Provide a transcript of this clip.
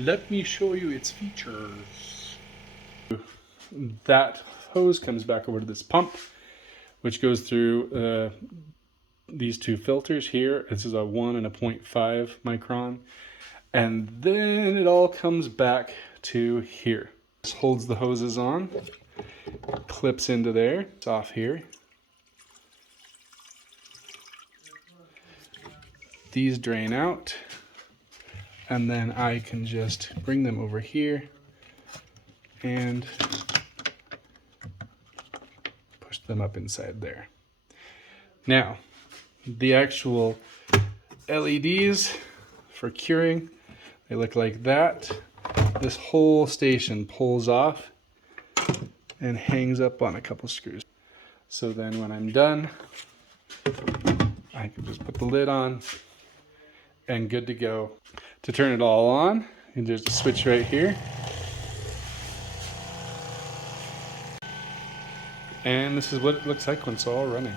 Let me show you its features. That hose comes back over to this pump, which goes through these two filters here. This is a 1 and a 0.5 micron. And then it all comes back to here. This holds the hoses on, clips into there. It's off here. These drain out, and then I can just bring them over here and push them up inside there. Now, the actual LEDs for curing, they look like that. This whole station pulls off and hangs up on a couple screws. So then when I'm done, I can just put the lid on and good to go. To turn it all on, and there's a switch right here. And this is what it looks like when it's all running.